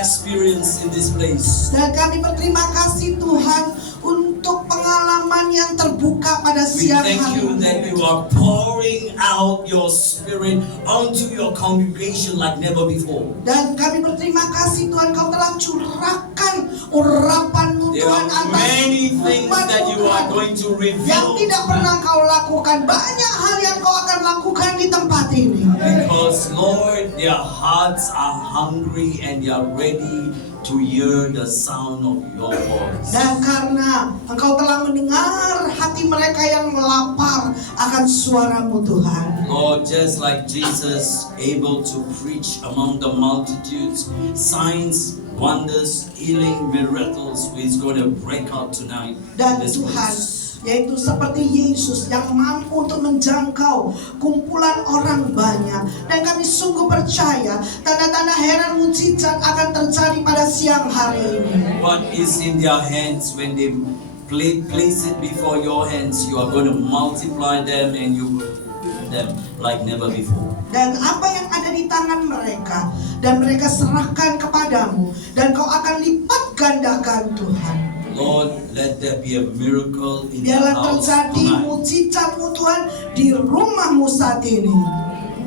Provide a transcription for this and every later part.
Experience in this place. Dan kami berterima kasih Tuhan untuk pengalaman yang terbuka pada siang hari. We thank you that you are pouring out your spirit onto your congregation like never before. Dan kami berterima kasih Tuhan, Kau telah curahkan urapan-Mu Tuhan atas many things that you are going to reveal yang tidak pernah Kau lakukan. Banyak hal yang Kau akan lakukan di tempat ini. Because Lord, their hearts are hungry and they are ready to hear the sound of your voice. Dan karena Engkau telah mendengar hati mereka yang lapar akan suara-Mu Tuhan. Lord, just like Jesus able to preach among the multitudes, signs, wonders, healing, miracles is going to break out tonight. Dan Tuhan, yaitu seperti Yesus yang mampu untuk menjangkau kumpulan orang banyak. Dan kami sungguh percaya tanda-tanda heran mujizat akan terjadi pada siang hari ini. What is in their hands when they place it before your hands, you are going to multiply them and you them like never before. Dan apa yang ada di tangan mereka dan mereka serahkan kepadamu, dan Kau akan lipat gandakan Tuhan. Lord, let there be a miracle in the Biarlah house terjadi tonight. mujizat-Mu Tuhan di rumahmu saat ini.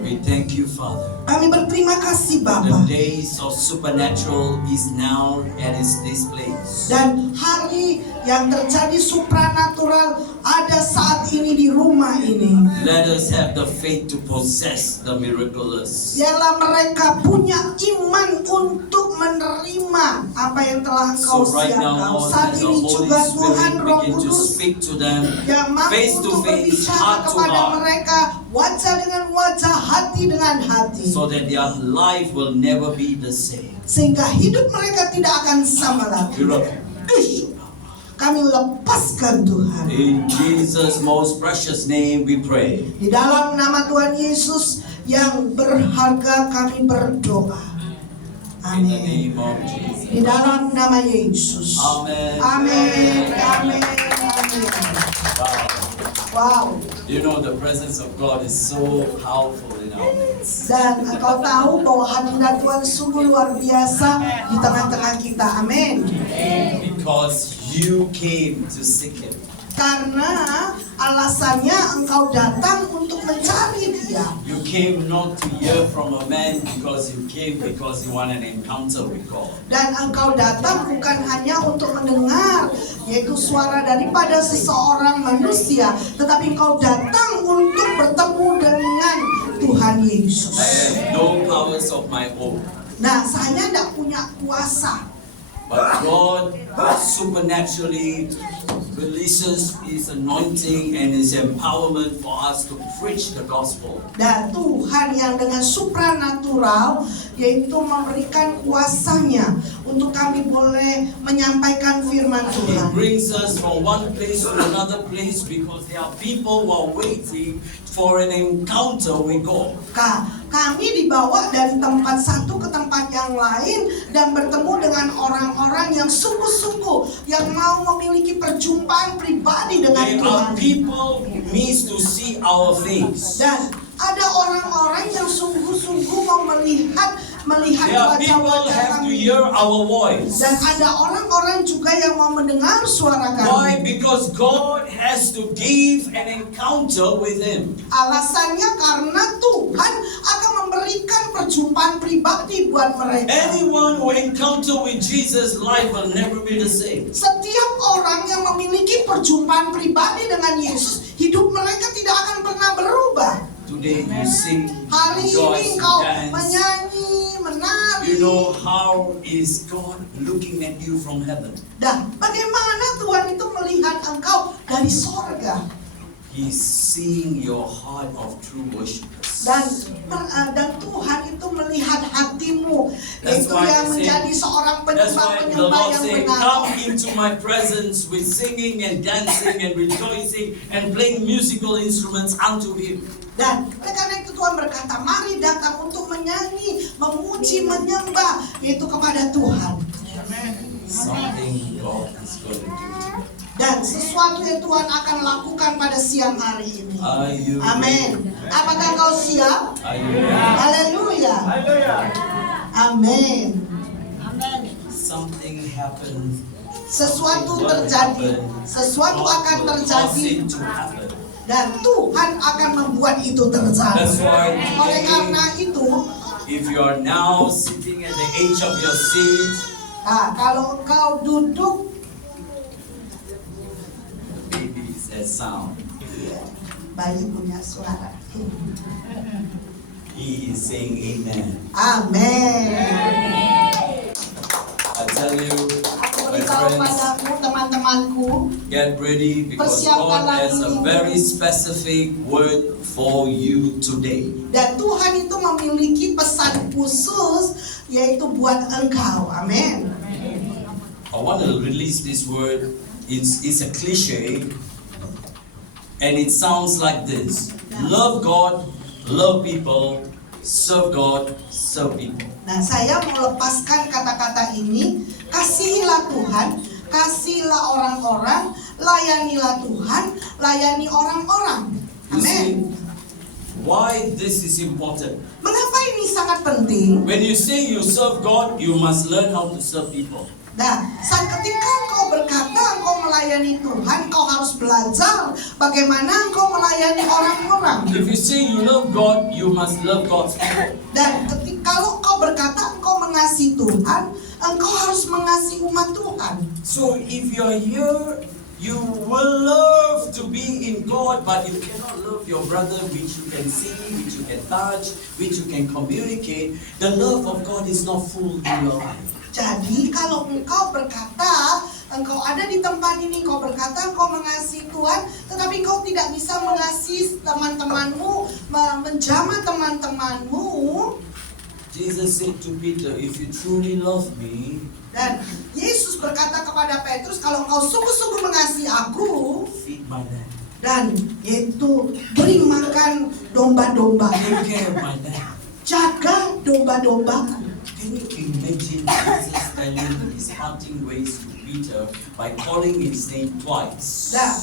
We thank you, Father. Kami berterima kasih The Bapa. days of supernatural is now at this place. Dan hari yang terjadi supranatural ada saat ini di rumah ini. Let us have the faith to possess the miraculous. Biarlah mereka punya iman untuk menerima apa yang telah Engkau So right now, siapkan. Lord, Saat let the ini Holy juga Tuhan Spirit Roh begin to Kudus speak to them yang mampu face to untuk face, berbicara heart to kepada heart, mereka, wajah dengan wajah, hati dengan hati, so that their life will never be the same. sehingga hidup mereka tidak akan sama lagi. Miracle. kami lepaskan Tuhan. In Jesus' most precious name we pray. Di dalam nama Tuhan Yesus yang berharga kami berdoa. In the Amin. name of Jesus. Di dalam nama Yesus. Amen. Amin. Amin. Amin. Wow. You know, the presence of God is so powerful in our midst. Dan engkau tahu bahwa hadirat Tuhan sungguh luar biasa di tengah-tengah kita. Amin. Because you came to seek Him. Karena alasannya engkau datang untuk mencari Dia. You came not to hear from a man because you want an encounter with God. Dan engkau datang bukan hanya untuk mendengar yaitu suara daripada seseorang manusia, tetapi engkau datang untuk bertemu dengan Tuhan Yesus. I have no powers of my own, Nah, saya tidak punya kuasa, but God supernaturally releases His anointing and His empowerment for us to preach the gospel. dan Tuhan yang dengan supranatural yaitu memberikan kuasanya untuk kami boleh menyampaikan firman He Tuhan. brings us from one place to another place because there are people who are waiting for an encounter with God. Kami dibawa dari tempat satu ke tempat yang lain dan bertemu dengan orang-orang yang sungguh-sungguh yang mau memiliki perjumpaan pribadi dengan There Tuhan. are people who needs to see our face. Dan ada orang-orang yang sungguh-sungguh mau melihat There are people who wajah-wajah have to kami. hear our voice. Dan ada orang-orang juga yang mau mendengar suara Why? kami. Because God has to give an encounter with Him. Alasannya karena Tuhan akan memberikan perjumpaan pribadi buat mereka. Anyone who encounter with Jesus, life will never be the same. Setiap orang yang memiliki perjumpaan pribadi dengan Yesus, hidup mereka tidak akan pernah berubah. Today you sing, Hari ini rejoice, engkau dance. menyanyi, menari. You know how is God looking at you from heaven? Dan bagaimana Tuhan itu melihat engkau dari sorga. He's seeing your heart of true worshipers. Dan Tuhan itu melihat hatimu, That's yaitu why yang he said- menjadi seorang That's why the penyembah-penyembah Lord yang said, benar. come into my presence with singing and dancing and rejoicing and playing musical instruments unto Him. Dan oleh karena itu Tuhan berkata, mari datang untuk menyanyi, memuji, menyembah, yaitu kepada Tuhan. Something God is going to do. Dan sesuatu yang Tuhan akan lakukan pada siang hari ini. Are you Amin. Apakah kau siap? Are you ready? Haleluya. Amin. Something happened. Sesuatu What terjadi, happened, sesuatu God akan will cause terjadi, it to happen. dan Tuhan akan membuat itu That's terjadi. why Oleh karena today, itu, if you are now sitting at the edge of your seat, kalau engkau duduk, baby says sound. bayi punya suara. He is saying amen. Amin. I tell you, Aku my beritahu friends, padaku, teman-temanku, get ready because God has a very specific word for you today. dan Tuhan itu memiliki pesan khusus, yaitu buat engkau. Amin. I want to release this word. It's a cliche, and it sounds like this: love God, love people, serve God, serve people. Nah, saya mau lepaskan kata-kata ini. Kasihilah Tuhan, kasihilah orang-orang, layanilah Tuhan, layani orang-orang. You see, Amin. why this is important? Mengapa ini sangat penting? When you say you serve God, you must learn how to serve people. Nah, saat ketika engkau berkata engkau melayani Tuhan, engkau harus belajar bagaimana engkau melayani orang-orang. If you say you love God, you must love God's people. Dan kalau engkau berkata engkau mengasihi Tuhan, engkau harus mengasihi umat Tuhan. So if you're here, you will love to be in God, but you cannot love your brother, which you can see, which you can touch, which you can communicate. The love of God is not full in your life. Jadi kalau engkau berkata, engkau ada di tempat ini, engkau berkata engkau mengasihi Tuhan, tetapi engkau tidak bisa mengasihi teman-temanmu, menjamah teman-temanmu. Jesus said to Peter, if you truly love me, Dan Yesus berkata kepada Petrus, kalau engkau sungguh-sungguh aku feed my lamb. dan yaitu beri makan domba-domba, Take care of my lamb. jaga domba-dombaku. Can you imagine Jesus telling his parting ways to Peter by calling his name twice? Nah,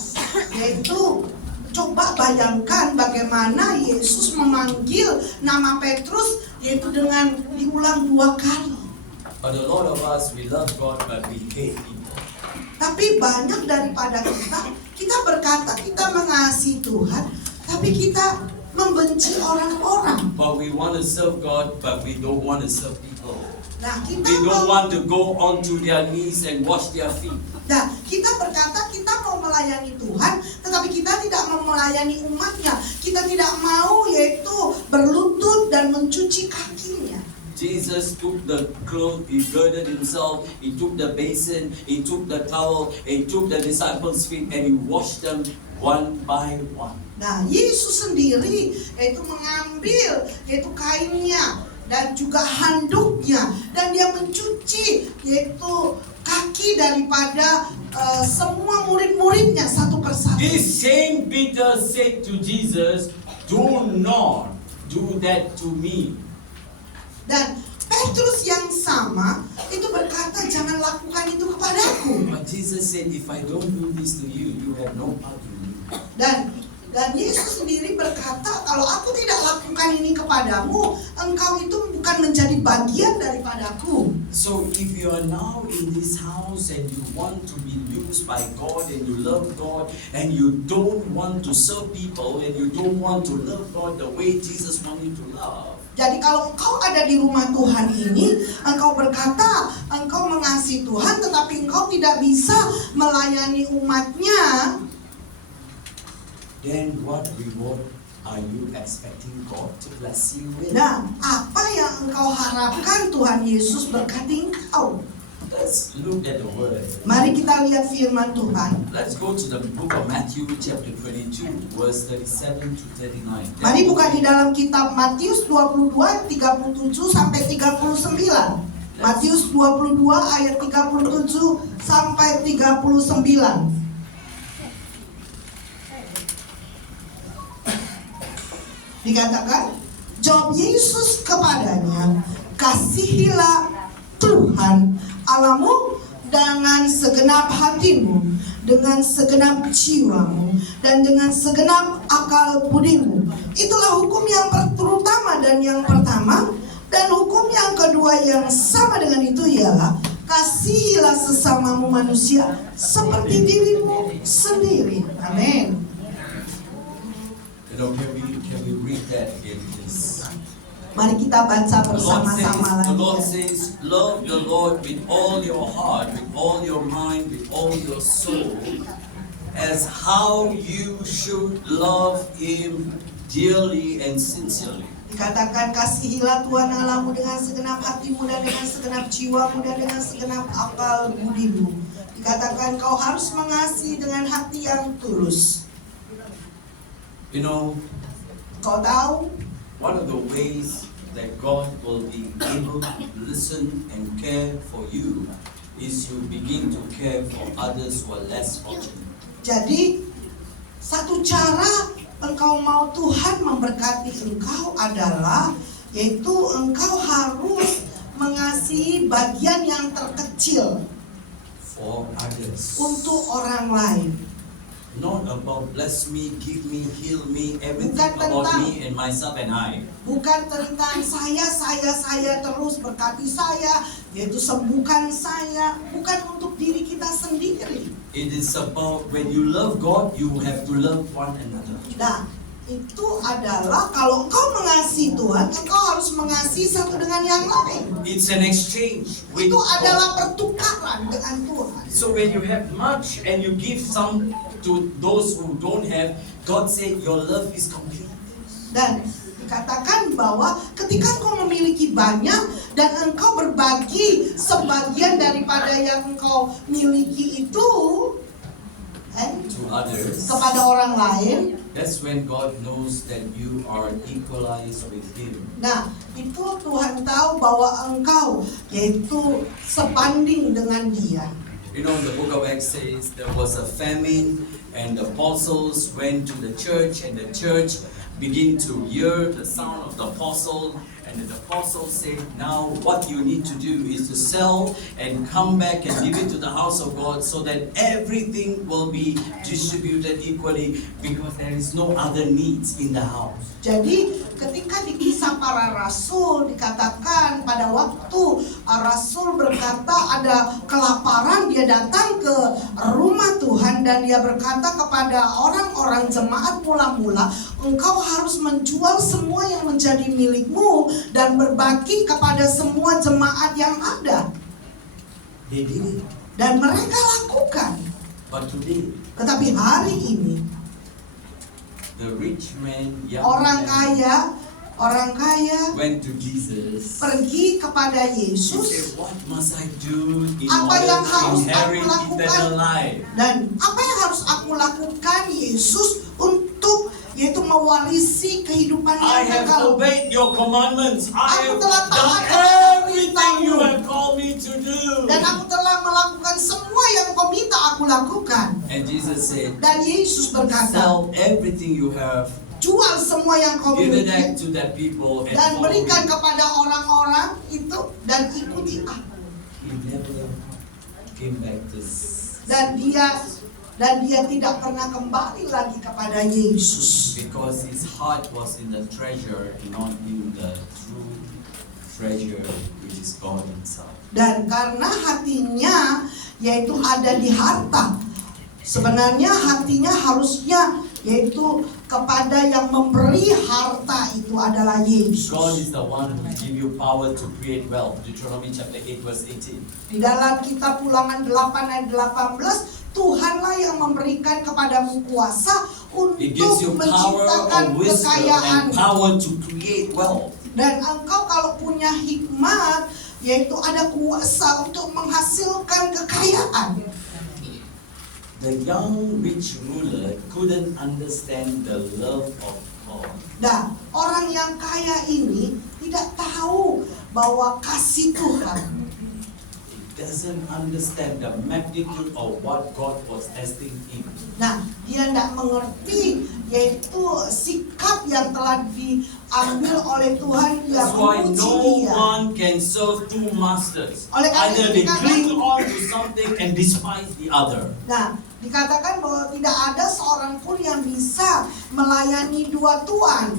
yaitu coba bayangkan bagaimana Yesus memanggil nama Petrus yaitu dengan diulang 2 kali. But a lot of us, we love God, but we hate people. Tapi banyak daripada kita berkata kita mengasihi Tuhan, tapi kita membenci orang-orang. But we want to serve God, but we don't want to serve people. Nah, kita We don't want to go onto their knees and wash their feet. kita berkata kita mau melayani Tuhan, tetapi kita tidak mau melayani umatnya. Kita tidak mau yaitu berlutut dan mencuci kakinya. Jesus took the cloth, he girded himself, he took the basin, he took the towel, he took the disciples' feet and he washed them one by one. Nah, Yesus sendiri yaitu mengambil yaitu kainnya dan juga handuknya dan dia mencuci yaitu kaki daripada semua murid-muridnya satu persatu. This same Peter said to Jesus, "Do not do that to me." Dan Petrus yang sama itu berkata jangan lakukan itu kepadaku. But Jesus said, "If I don't do this to you, you have no part in me." Dan Yesus sendiri berkata kalau aku tidak lakukan ini kepadamu, engkau itu bukan menjadi bagian daripadaku. So if you are now in this house and you want to be used by God and you love God and you don't want to serve people and you don't want to love God the way Jesus wants you to love. Jadi kalau engkau ada di rumah Tuhan ini, engkau berkata engkau mengasihi Tuhan tetapi engkau tidak bisa melayani umatnya, then what reward are you expecting God to bless you with? nah apa yang engkau harapkan Tuhan Yesus berkati engkau? Let's look at the word. Mari kita lihat firman Tuhan. Let's go to the book of Matthew chapter 22 verse 37 to 39. Mari buka di dalam kitab Matius 22 37 sampai 39. Matius 22 ayat 37 sampai 39. Dikatakan, jawab Yesus kepadanya, kasihilah Tuhan Allahmu dengan segenap hatimu, dengan segenap jiwamu, dan dengan segenap akal budimu. Itulah hukum yang terutama dan yang pertama. Dan hukum yang kedua yang sama dengan itu ialah kasihilah sesamamu manusia seperti dirimu sendiri. Amin. Can we read that again, please? Mari kita baca The bersama-sama Lord lagi. says, love the Lord with all your heart, with all your mind, with all your soul, as how you should love Him dearly and sincerely. Dikatakan kasihilah Tuhan Allahmu dengan segenap hatimu dan dengan segenap jiwamu dan dengan segenap akal budimu. Dikatakan kau harus mengasihi dengan hati yang tulus. You know, Kau tahu one of the ways that God will be able to listen and care for you is you begin to care for others who are less fortunate. jadi satu cara engkau mau Tuhan memberkati engkau adalah yaitu engkau harus mengasihi bagian yang terkecil For others. untuk orang lain. Not about bless me, give me, heal me, everything Bukan about tentang- me and myself and I. Bukan tentang saya terus berkati saya, yaitu sembuhkan saya, bukan untuk diri kita sendiri. It is about when you love God, you have to love one another. Nah, itu adalah kalau engkau mengasihi Tuhan, engkau harus mengasihi satu dengan yang lain. It's an exchange with Itu God. adalah pertukaran dengan Tuhan. So when you have much and you give some to those who don't have, God said your love is complete. Dan dikatakan bahwa ketika engkau memiliki banyak dan engkau berbagi sebagian daripada yang engkau miliki itu To others, kepada orang lain, that's when God knows that you are equalized with Him. nah itu Tuhan tahu bahwa engkau yaitu sebanding dengan Dia. You know, the book of Acts says there was a famine and the apostles went to the church and the church began to hear the sound of the apostle, and the apostle said, now what you need to do is to sell and come back and give it to the house of God so that everything will be distributed equally because there is no other needs in the house. Jadi ketika di kisah para rasul dikatakan pada waktu rasul berkata ada kelaparan, dia datang ke rumah Tuhan dan dia berkata kepada orang-orang jemaat mula-mula, engkau harus menjual semua yang menjadi milikmu dan berbagi kepada semua jemaat yang ada. They did it. Dan mereka lakukan. But today, Tetapi hari ini the rich man, young orang man, kaya went to Jesus. pergi kepada He Yesus. said, what must I do in Apa order yang to harus inherit aku lakukan? eternal life? Dan apa yang harus aku lakukan, Yesus, untuk yaitu mewarisi kehidupan I yang have kekal? obeyed your commandments. I Aku have telah done taat everything you have called me to do. Dan aku telah melakukan semua yang kau minta aku lakukan. And Jesus said, Dan Yesus berkata, sell everything you have, jual semua yang kau give it miliki back to that people and dan follow berikan me. kepada orang-orang itu dan ikuti aku. He never came back to s- Dan dia tidak pernah kembali lagi kepada Yesus. because his heart was in the treasure, not in the true treasure, which is God himself. Dan karena hatinya yaitu ada di harta. Sebenarnya hatinya harusnya yaitu kepada yang memberi harta itu adalah Yesus. God is the one who give you power to create wealth. Deuteronomy chapter 8 verse 18. Di dalam kitab Ulangan 8 ayat 18, Tuhanlah yang memberikan kepadamu kuasa It gives you untuk power menciptakan of wisdom kekayaan. and power to create wealth. Dan engkau kalau punya hikmat, yaitu ada kuasa untuk menghasilkan kekayaan. The young rich ruler couldn't understand the love of God. Nah, orang yang kaya ini tidak tahu bahwa kasih Tuhan. He doesn't understand the magnitude of what God was testing him. Nah, dia tidak mengerti yaitu sikap yang telah diambil oleh Tuhan yang That's why menguji no dia. one can serve two masters. Oleh karena Either itu they dikatakan- cling on to something and despise the other. Nah, dikatakan bahwa tidak ada seorang pun yang bisa melayani dua tuan,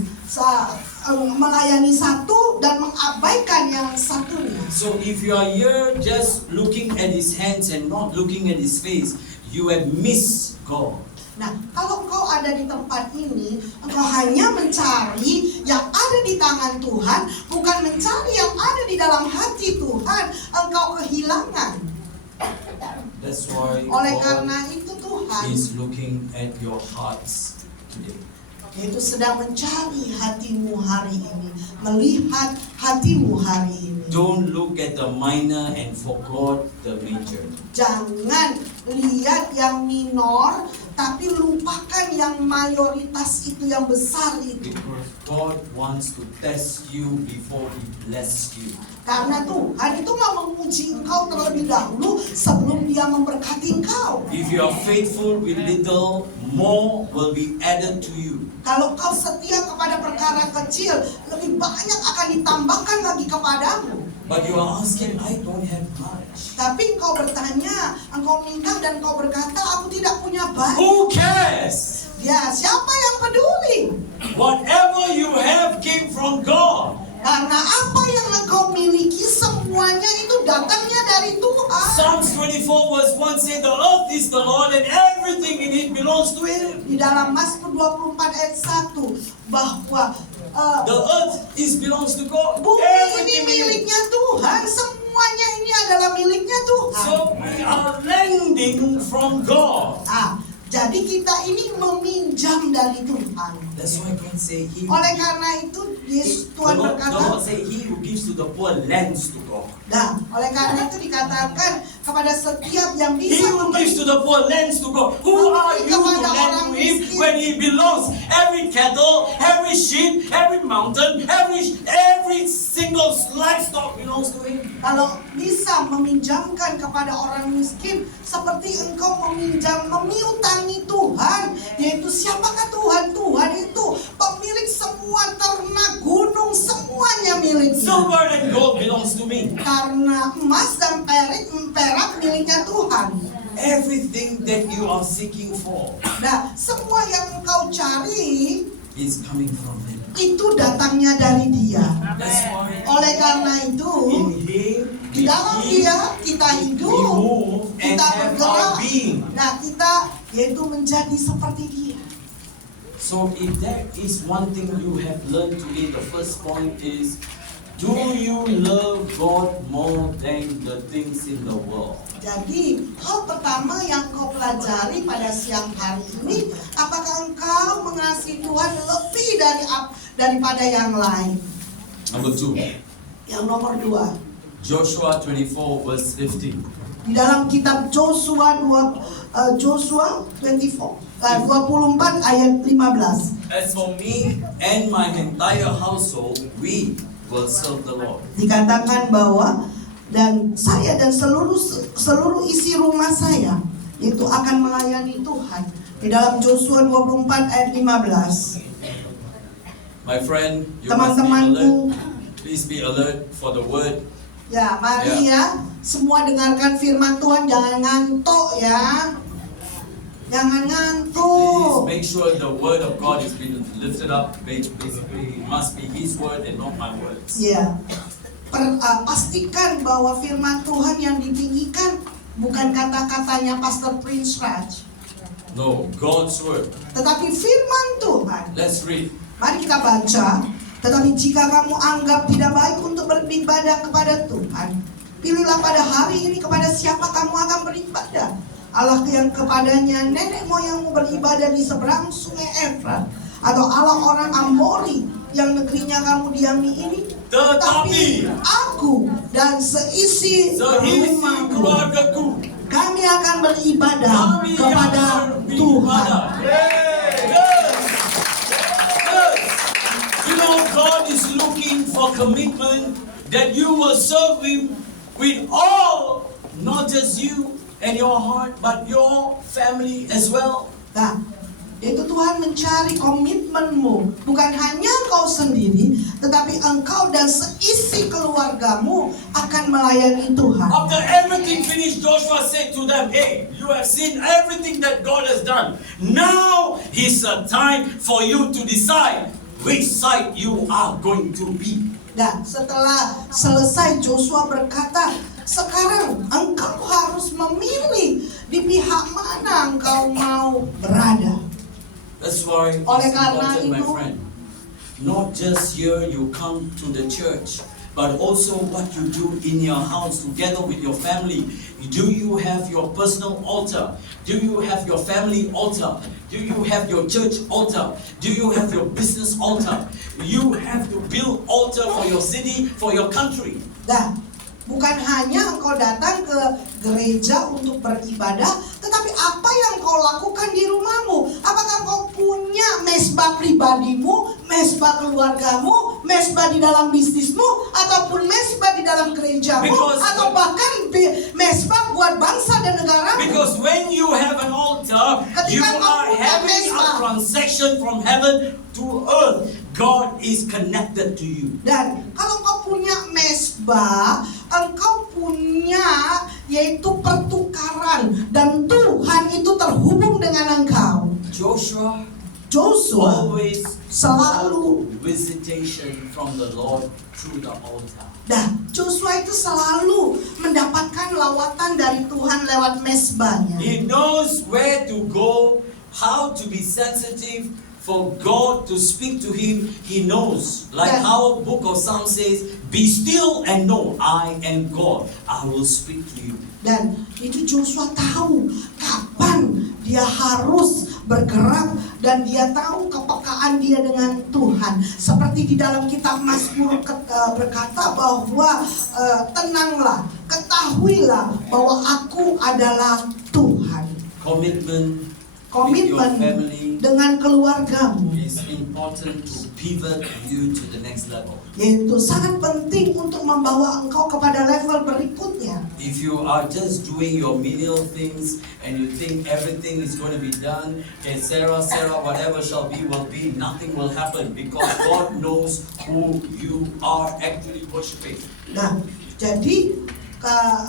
melayani satu dan mengabaikan yang satunya. So if you are here just looking at his hands and not looking at his face, you have missed God. Nah, kalau engkau ada di tempat ini, engkau hanya mencari yang ada di tangan Tuhan, bukan mencari yang ada di dalam hati Tuhan, engkau kehilangan. That's why Oleh God karena itu Tuhan is looking at your hearts today. yaitu sedang mencari hatimu hari ini, melihat hatimu hari ini. Don't look at the minor and forget the major. Jangan lihat yang minor, tapi lupakan yang mayoritas itu, yang besar itu. Because God wants to test you before He bless you. Karena Tuhan itu mau menguji engkau terlebih dahulu sebelum Dia memberkati engkau. If you are faithful with little, more will be added to you. Kalau kau setia kepada perkara kecil, lebih banyak akan ditambahkan lagi kepadamu. But you are asking, I don't have much. Tapi engkau bertanya, engkau minta dan engkau berkata, aku tidak punya banyak. Who cares? Ya, siapa yang peduli? Whatever you have came from God. Karena apa yang engkau miliki semuanya itu datangnya dari Tuhan. Psalms 24 verse 1 says, the earth is the Lord and everything in it belongs to Him. Di dalam Mazmur 24 ayat 1 bahwa The earth belongs to God. bumi ini Everything in it. miliknya Tuhan, semuanya ini adalah miliknya Tuhan. So we are lending from God. Jadi kita ini meminjam dari Tuhan. That's why God say He. Oleh karena itu Yesus Tuhan The Lord berkata, say He who gives to the poor lends to God. nah, oleh karena itu dikatakan kepada setiap yang He bisa who memberi gives to the poor lends to God. Who are you to lend to Him when He belongs? Every cattle, every sheep, every mountain, every single singles' livestock belongs to him. Kalau bisa meminjamkan kepada orang miskin seperti engkau memiutangi Tuhan, yaitu siapakah Tuhan? Tuhan itu pemilik semua ternak gunung, semuanya miliknya. Silver and gold belongs to me. Karena emas dan perak miliknya Tuhan. Everything that you are seeking for Nah, semua yang engkau cari is coming from him. itu datangnya dari Dia. That's why Oleh karena itu, in him di dalam we Dia kita we hidup, move and kita have bergerak. our being. Nah, kita yaitu menjadi seperti Dia. So if that is one thing you have learned today, the first point is, do you love God more than the things in the world? Jadi, hal pertama yang kau pelajari pada siang hari ini, apakah engkau mengasihi Tuhan lebih daripada yang lain? Number 2, Yang nomor 2, Joshua 24 verse 15. di dalam kitab Joshua 24 ayat 15. As for me and my entire household, we will serve the Lord. Dikatakan bahwa dan saya dan seluruh isi rumah saya itu akan melayani Tuhan. Di dalam Joshua 24 ayat 15. My friend, you must be Teman-temanku, alert. Please be alert for the word. ya mari ya semua dengarkan firman Tuhan, jangan ngantuk ya. Jangan Please ngantuk. make sure the word of God is being lifted up. Basically, it must be His word and not my words. Ya. Pastikan bahwa firman Tuhan yang ditinggikan bukan kata-katanya Pastor Prince Raj, No, God's word. tetapi firman Tuhan. Let's read. Mari kita baca. Tetapi jika kamu anggap tidak baik untuk beribadah kepada Tuhan, pilihlah pada hari ini kepada siapa kamu akan beribadah. Allah yang kepadanya nenek moyangmu beribadah di seberang sungai Efrat, atau Allah orang Amori yang negerinya kamu diami ini. Tetapi aku dan seisi seisi rumahku, keluargaku, kami akan beribadah kami kepada akan Tuhan. beribadah. Yes. Yes. You know, God is looking for commitment that you will serve Him with all, not just you and your heart, but your family as well. Nah, yaitu Tuhan mencari komitmenmu, bukan hanya kau sendiri, tetapi engkau dan seisi keluargamu akan melayani Tuhan. After everything finished, Joshua said to them, hey, you have seen everything that God has done. Now is a time for you to decide which side you are going to be. Dan setelah selesai, Joshua berkata, sekarang engkau harus memilih di pihak mana engkau mau berada. That's why it's Oleh karena important, my itu, friend. Not just here you come to the church, but also what you do in your house together with your family. Do you have your personal altar? Do you have your family altar? Do you have your church altar? Do you have your business altar? You have to build altar for your city, for your country. Nah, bukan hanya engkau datang ke gereja untuk beribadah, tetapi apa yang kau lakukan di rumahmu? Apakah kau punya mesbah pribadimu, mesbah keluargamu, mesbah di dalam bisnismu, ataupun mesbah di dalam gerejamu, atau bahkan mesbah buat bangsa dan negara? Because when you have an altar, you are having a transaction from heaven to earth. God is connected to you. Dan kalau kau punya mesbah, engkau punya yaitu pertukaran, dan Tuhan itu terhubung dengan engkau. Joshua always always selalu visitation from the Lord through the altar. Nah, Joshua itu selalu mendapatkan lawatan dari Tuhan lewat mesbahnya. He knows where to go, how to be sensitive for God to speak to him. He knows, like Yeah. how book of Psalms says, be still and know I am God. I will speak to you. Dan itu Joshua tahu kapan dia harus bergerak, dan dia tahu kepekaan dia dengan Tuhan. Seperti di dalam kitab Mazmur berkata bahwa tenanglah, ketahuilah bahwa aku adalah Tuhan. Commitment komitmen family dengan keluargamu, is important to pivot you to the next level. yaitu sangat penting untuk membawa engkau kepada level berikutnya. If you are just doing your menial things and you think everything is going to be done, okay, Sarah, whatever shall be will be, nothing will happen because God knows who you are actually worshiping. Nah, jadi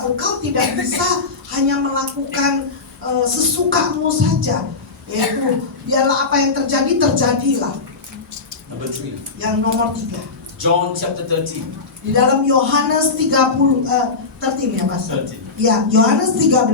engkau tidak bisa hanya melakukan sesukamu saja, yaitu biarlah apa yang terjadi terjadilah. Number 3. Yang nomor 3. John chapter 13. Di dalam Yohanes 13 ya Pastor. 13. Ya, Yohanes 13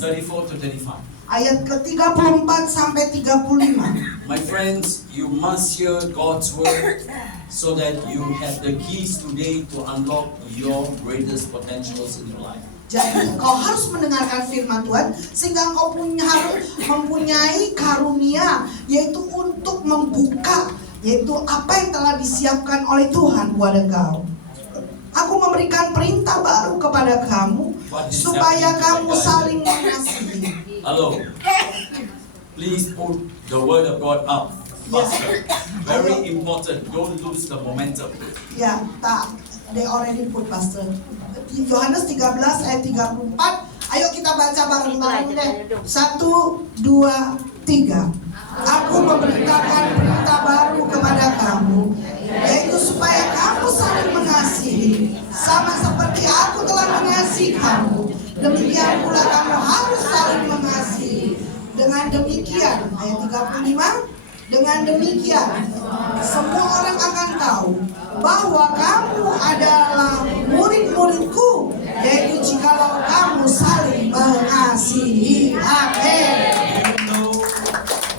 34 to 35. ayat ke-34 sampai 35. My friends, you must hear God's word so that you have the keys today to unlock your greatest potentials in your life. Jadi kau harus mendengarkan firman Tuhan sehingga kau harus mempunyai karunia, yaitu untuk membuka, yaitu apa yang telah disiapkan oleh Tuhan buat engkau. Aku memberikan perintah baru kepada kamu supaya kamu saling mengasihi. Hello. Please put the word of God up. Faster. Very important. Don't lose the momentum. Ya, tak. They already put Pastor. Yohanes 13 ayat 34. Ayo kita baca bareng-bareng deh. 1, 2, 3. Aku memberitakan perintah baru kepada kamu, yaitu supaya kamu saling mengasihi, sama seperti aku telah mengasihi kamu. Demikian pula kamu harus saling mengasihi. Dengan demikian, ayat 35, dengan demikian semua orang akan tahu bahwa kamu adalah murid-muridku, yaitu jikalau kamu saling mengasihi. Amin. You know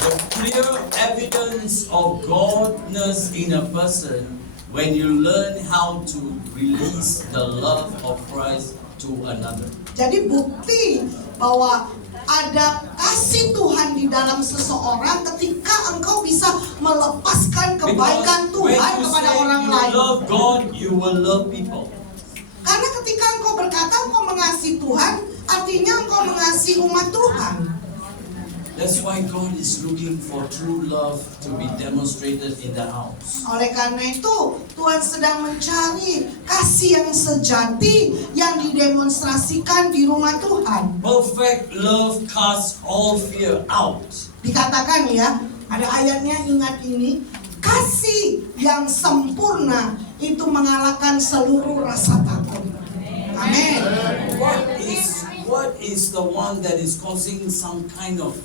the clear evidence of godness in a person when you learn how to release the love of Christ to another. Jadi bukti bahwa ada kasih Tuhan di dalam seseorang ketika engkau bisa melepaskan kebaikan Because when Tuhan you kepada say orang you lain. love God, you will love people. Karena ketika engkau berkata engkau mengasihi Tuhan, artinya engkau mengasihi umat Tuhan. That's why God is looking for true love to be demonstrated in the house. Oleh karena itu, Tuhan sedang mencari kasih yang sejati yang didemonstrasikan di rumah Tuhan. Perfect love casts all fear out. Dikatakan ya, ada ayatnya, ingat ini, kasih yang sempurna itu mengalahkan seluruh rasa takut. Amin. What is the one that is causing some kind of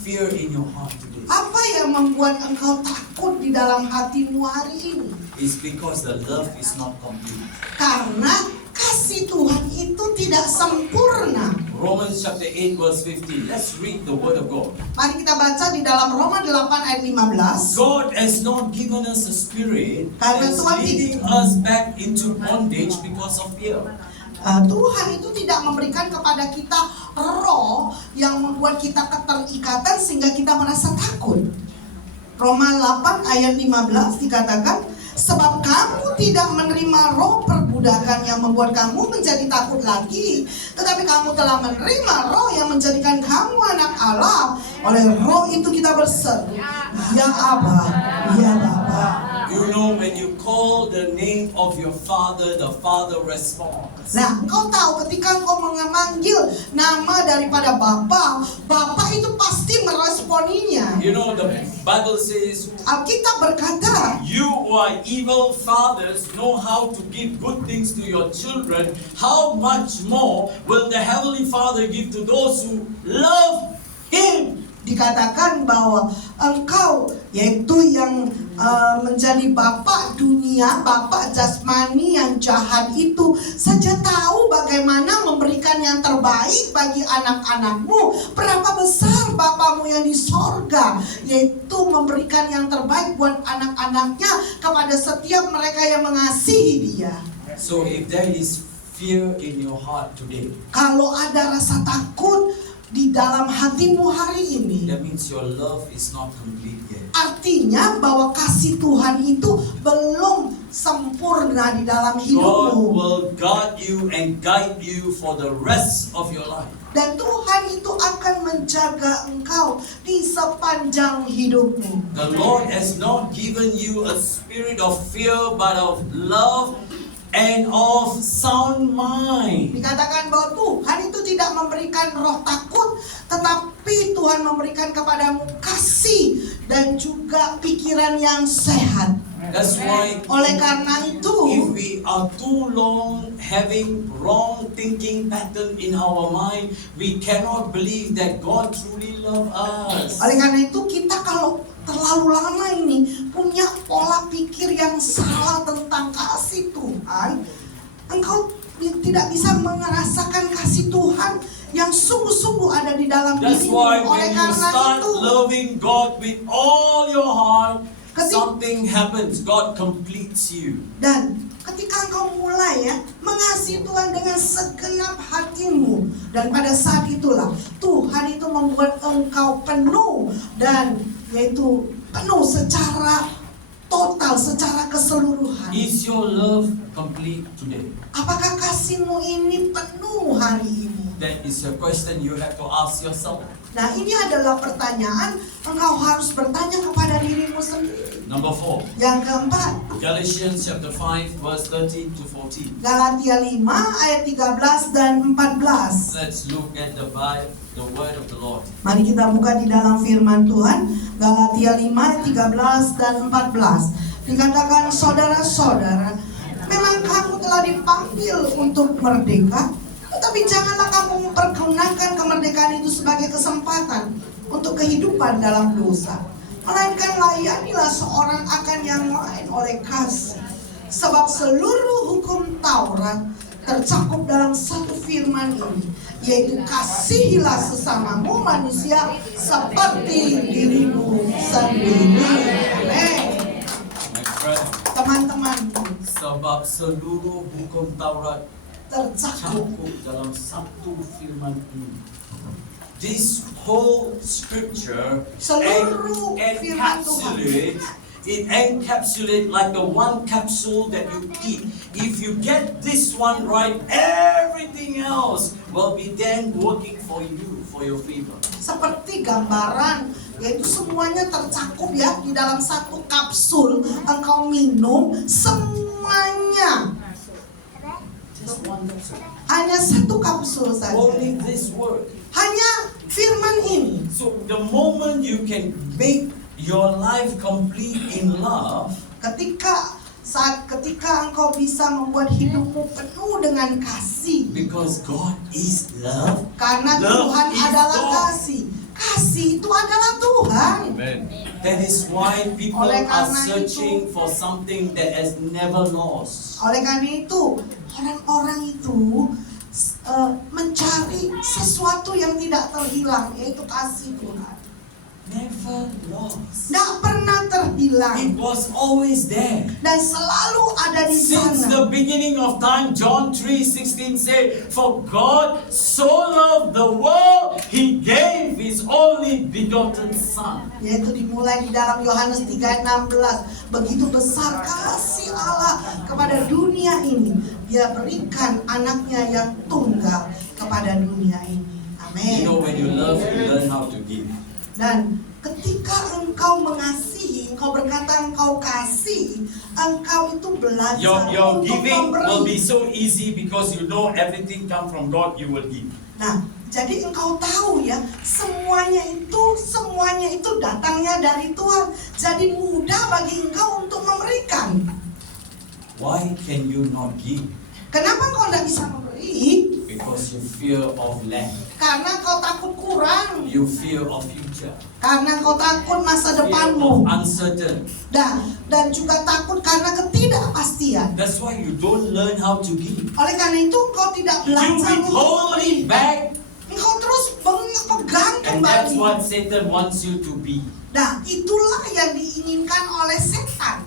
fear in your heart today? Apa yang membuat engkau takut di dalam hatimu hari ini? It's because the love is not complete. Karena kasih Tuhan itu tidak sempurna. Romans chapter 8 verse 15. Let's read the word of God. Mari kita baca di dalam Roma 8 ayat 15. God has not given us a spirit Karena that's Tuhan leading us back into bondage because of fear. Tuhan itu tidak memberikan kepada kita roh yang membuat kita keterikatan sehingga kita merasa takut. Roma 8 ayat 15 dikatakan, sebab kamu tidak menerima roh perbudakan yang membuat kamu menjadi takut lagi, tetapi kamu telah menerima roh yang menjadikan kamu anak Allah. Oleh roh itu kita berseru, ya Aba, ya Bapa. You know, when you call the name of your father, the father responds. Nah, engkau tahu ketika engkau memanggil nama daripada Bapa, Bapa itu pasti meresponinya. You know, the Bible says, Alkitab berkata, you who are evil fathers know how to give good things to your children. How much more will the Heavenly Father give to those who love Him? dikatakan bahwa engkau yaitu yang menjadi bapak dunia, bapak jasmani yang jahat itu saja tahu bagaimana memberikan yang terbaik bagi anak-anakmu. Berapa besar Bapamu yang di sorga, yaitu memberikan yang terbaik buat anak-anaknya kepada setiap mereka yang mengasihi Dia. So if there is fear in your heart today, Kalau ada rasa takut di dalam hatimu hari ini, that means your love is not complete yet. artinya bahwa kasih Tuhan itu belum sempurna di dalam God hidupmu. will guard you and guide you for the rest of your life. Dan Tuhan itu akan menjaga engkau di sepanjang hidupmu. The Lord has not given you a spirit of fear, but of love and of sound mind. Dikatakan bahwa Tuhan itu tidak memberikan roh takut, tetapi Tuhan memberikan kepadamu kasih dan juga pikiran yang sehat. That's why Oleh karena itu, if we are too long having wrong thinking pattern in our mind, we cannot believe that God truly loves us. oleh karena itu kita kalau terlalu lama ini punya pola pikir yang salah tentang kasih Tuhan, engkau tidak bisa merasakan kasih Tuhan yang sungguh-sungguh ada di dalam That's dirimu. why Oleh when you karena start itu, loving God with all your heart, Ketik- something happens. God completes you. dan ketika engkau mulai mengasihi Tuhan dengan segenap hatimu, dan pada saat itulah Tuhan itu membuat engkau penuh, dan yaitu penuh secara total, secara keseluruhan. Is your love complete today? Apakah kasihmu ini penuh hari ini? That is a question you have to ask yourself. Nah, ini adalah pertanyaan engkau harus bertanya kepada dirimu sendiri. Number 4, Yang keempat, Galatians chapter 5, verse 13 to 14. Galatia 5 ayat 13 dan 14. Let's look at the Bible, the word of the Lord. Mari kita buka di dalam firman Tuhan, Galatia 5 ayat 13 dan 14. Dikatakan, saudara-saudara, memang kamu telah dipanggil untuk merdeka, tetapi janganlah kamu mempergunakan kemerdekaan itu sebagai kesempatan untuk kehidupan dalam dosa. Melainkan layanilah seorang akan yang lain oleh kasih. Sebab seluruh hukum Taurat tercakup dalam satu firman ini, yaitu kasihilah sesamamu manusia seperti dirimu sendiri. Amen. My friend, Teman-temanku, sebab seluruh hukum Taurat tercakup cakup dalam satu firman ini. This whole scripture Seluruh firman Tuhan. encapsulate like the one capsule that you eat. If you get this one right, everything else will be then working for you, for your favor. seperti gambaran, yaitu semuanya tercakup di dalam satu kapsul. Engkau minum semuanya, Just one capsule. hanya satu kapsul saja, Only this word. hanya firman ini. So the moment you can make your life complete in love, Ketika engkau bisa membuat hidupmu penuh dengan kasih, because God is love. karena Love Tuhan is adalah God. kasih. Kasih itu adalah Tuhan. That is why people Oleh are karena searching for something that has never lost. Oleh karena itu, orang-orang itu mencari sesuatu yang tidak terhilang, yaitu kasih Tuhan. Never lost. Tidak pernah terhilang It was always there. dan selalu ada di Since the sana. beginning of time, John 3:16 said, "For God so loved the world, He gave His only begotten Son." Yaitu dimulai di dalam Yohanes 3:16. Begitu besar kasih Allah kepada dunia ini, Dia berikan anaknya yang tunggal kepada dunia ini. Amin. You know, when you love, you learn how to give. Dan ketika engkau mengasihi, engkau berkata engkau kasih, engkau itu belajar Your untuk giving will be memberi. so easy because you know everything come from God, you will give. Nah, jadi engkau tahu semuanya itu datangnya dari Tuhan. Jadi mudah bagi engkau untuk memberikan. Why can you not give? Kenapa engkau tidak bisa memberi? Because you fear of lack. Karena engkau takut kurang. You fear of future. Karena engkau takut masa Fear of depanmu. uncertain. Dan juga takut karena ketidakpastian. That's why you don't learn how to give. Oleh karena itu engkau tidak You belajar untuk withhold it memberi. back. Engkau terus pegang And that's kembali. what Satan wants you to be. Nah, itulah yang diinginkan oleh setan.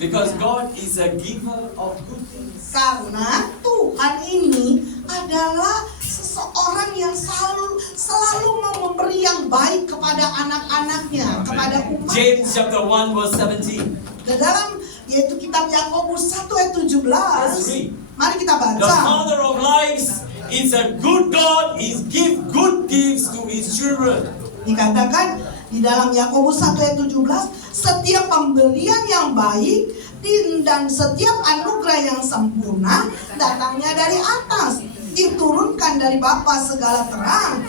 Because God is a giver of good things. Karena Tuhan ini adalah seseorang yang selalu mau memberi yang baik kepada anak-anaknya, kepada umatnya. James chapter 1 verse 17. Di dalam yaitu kitab Yakobus 1 ayat 17. Mari kita The baca. Father of lights is a good God. He gives good gifts to His children. Dikatakan di dalam Yakobus 1 ayat 17, setiap pemberian yang baik dan setiap anugerah yang sempurna datangnya dari atas, diturunkan dari Bapa segala terang,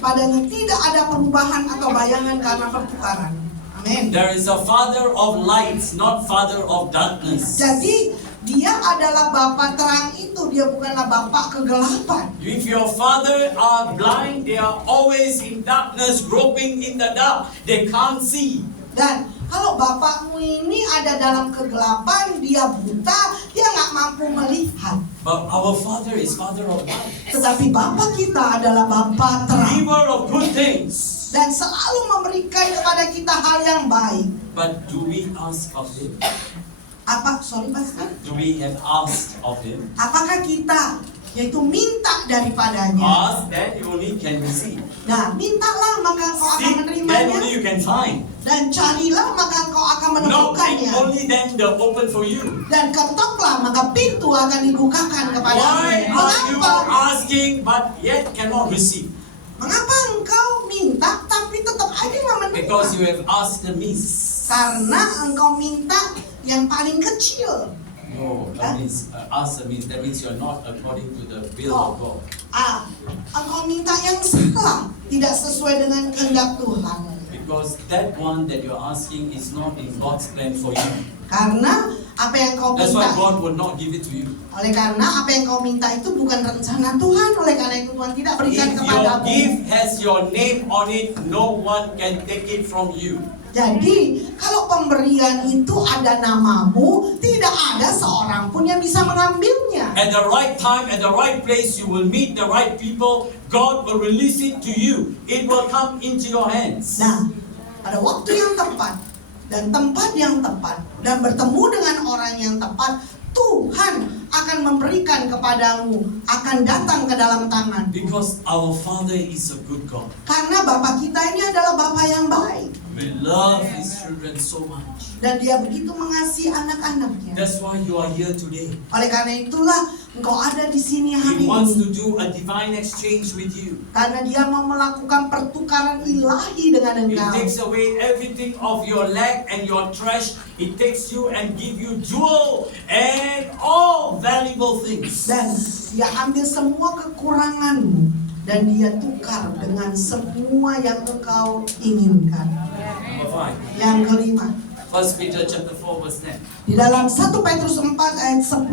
padanya tidak ada perubahan atau bayangan karena pertukaran. Amin. There is a Father of lights, not Father of darkness. Jadi dia adalah Bapa terang itu, dia bukanlah Bapa kegelapan. If your father are blind, they are always in darkness, groping in the dark. They can't see. Dan kalau bapakmu ini ada dalam kegelapan, dia buta, dia nggak mampu melihat. But our Father is Father of light, Tetapi Bapa kita adalah Bapa terang giver of good things. dan selalu memberikan kepada kita hal yang baik. But do we ask of Him? Sorry Pastor? Do we have asked of Him? Apakah kita yaitu minta daripadanya? Ask, then you only can receive. Nah, mintalah maka engkau akan Seek, then only menerimanya, you can find. dan carilah maka engkau akan Knock, menemukannya, only then the open for you. dan ketoklah maka pintu akan dibukakan kepadamu. Why are you Mengapa? asking but yet cannot receive? Mengapa engkau minta tapi tetap aja nggak menerima? Because you have asked the miss. Karena engkau minta yang paling kecil. No, that means ask the miss. That means you're not according to the will of God. Engkau minta yang salah, tidak sesuai dengan kehendak Tuhan. Because that one that you're asking is not in God's plan for you. Karena apa yang kau That's why minta, God would not give it to you. oleh karena apa yang kau minta itu bukan rencana Tuhan, oleh karena itu Tuhan tidak berikan If your kepadamu. gift has your name on it, no one can take it from you. Jadi kalau pemberian itu ada namamu, tidak ada seorang pun yang bisa mengambilnya. At the right time, at the right place, you will meet the right people. God will release it to you. It will come into your hands. Nah, pada waktu yang tepat dan tempat yang tepat dan bertemu dengan orang yang tepat, Tuhan akan memberikan kepadamu, akan datang ke dalam tangan. Because our Father is a good God. Karena Bapa kita ini adalah Bapa yang baik. We love His children so much. Dan dia begitu mengasihi anak-anaknya. That's why you are here today. Oleh karena itulah engkau ada di sini hari He wants ini. to do a divine exchange with you. Karena dia mau melakukan pertukaran ilahi dengan It engkau. takes away everything of your lack and your trash. It takes you and give you jewel and all valuable things. Dan dia ambil semua kekuranganmu dan dia tukar dengan semua yang engkau inginkan. Number 5. Yang kelima, 1 Peter chapter 4 verse 10. di dalam 1 Petrus 4 ayat 10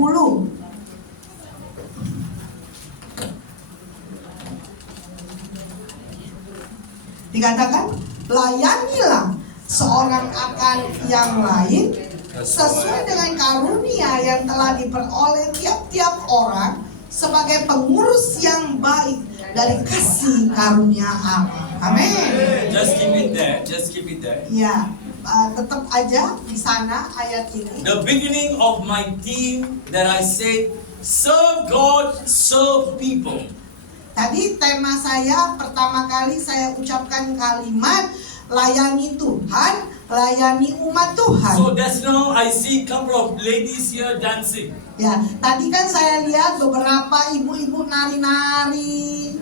dikatakan, layanilah seorang akan yang lain sesuai dengan karunia yang telah diperoleh tiap-tiap orang sebagai pengurus yang baik dari kasih karunia Allah. Amin. Just keep it there. Just keep it there. Ya, tetap aja di sana ayat ini. The beginning of my theme that I said, serve God, serve people. Tadi tema saya pertama kali saya ucapkan kalimat layani Tuhan, layani umat Tuhan. So that's now I see a couple of ladies here dancing. Ya, tadi kan saya lihat beberapa ibu-ibu nari-nari.